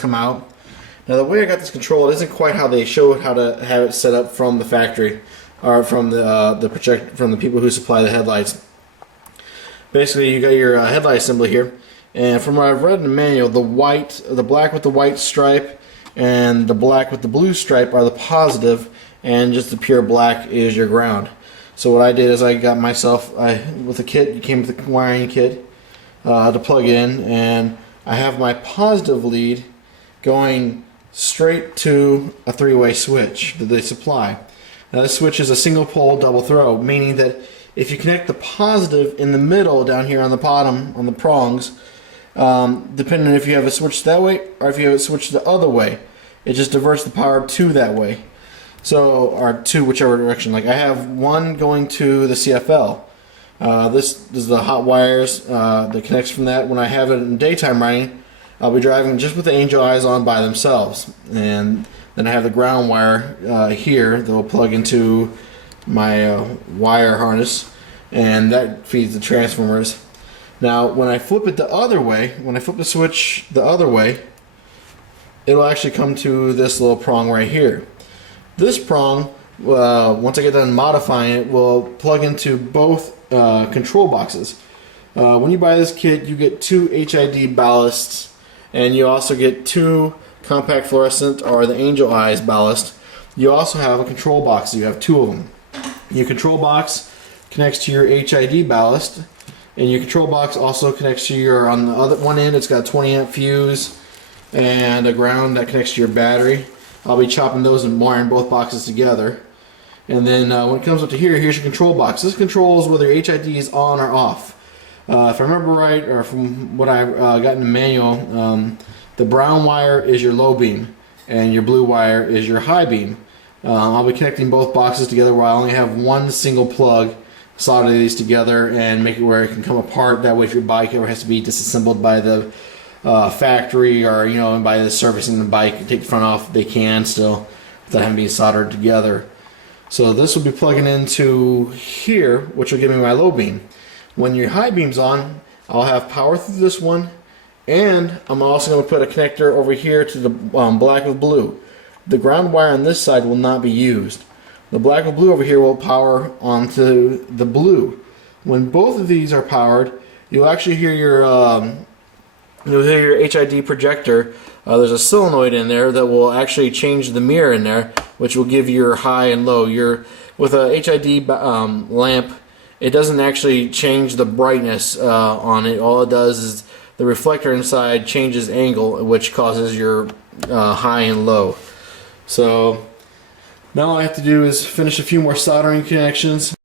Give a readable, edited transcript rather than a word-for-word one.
come out. Now the way I got this control, it isn't quite how they showed how to have it set up from the factory, or from the people who supply the headlights. Basically, you got your headlight assembly here, and from what I've read in the manual, the black with the white stripe and the black with the blue stripe are the positive, and just the pure black is your ground. So what I did is I got myself with a kit. You came with a wiring kit to plug in, and I have my positive lead going straight to a three-way switch that they supply. Now this switch is a single pole double throw, meaning that if you connect the positive in the middle down here on the bottom on the prongs, depending on if you have a switch that way or if you have it switched the other way, it just diverts the power to that way. So, or to whichever direction. Like I have one going to the CFL. This is the hot wires that connects from that. When I have it in daytime running, I'll be driving just with the angel eyes on by themselves, and then I have the ground wire here that will plug into my wire harness, and that feeds the transformers. Now when I flip it the other way, when I flip the switch the other way, it'll actually come to this little prong right here. This prong, once I get done modifying it, will plug into both control boxes. When you buy this kit, you get 2 h.i.d. ballasts, and you also get 2 compact fluorescent or the angel eyes ballast. You also have a control box. You have 2 of them. Your control box connects to your h.i.d. ballast, and your control box also connects to your, on the other one end, it's got a 20 amp fuse and a ground that connects to your battery. I'll be chopping those and wiring both boxes together. And then when it comes up to here, here's your control box. This controls whether your h.i.d. is on or off. If I remember right, or from what I got in the manual, the brown wire is your low beam and your blue wire is your high beam. I'll be connecting both boxes together where I only have one single plug, solder these together and make it where it can come apart. That way if your bike ever has to be disassembled by the factory, or by the servicing the bike, take the front off, they can still without having to be soldered together. So this will be plugging into here, which will give me my low beam. When your high beam's on, I'll have power through this one, and I'm also going to put a connector over here to the black with blue. The ground wire on this side will not be used. The black with blue over here will power onto the blue. When both of these are powered, you'll actually hear your h.i.d. projector. There's a solenoid in there that will actually change the mirror in there, which will give your high and low. With a h.i.d. lamp, it doesn't actually change the brightness on it. All it does is the reflector inside changes angle, which causes your high and low. So now all I have to do is finish a few more soldering connections.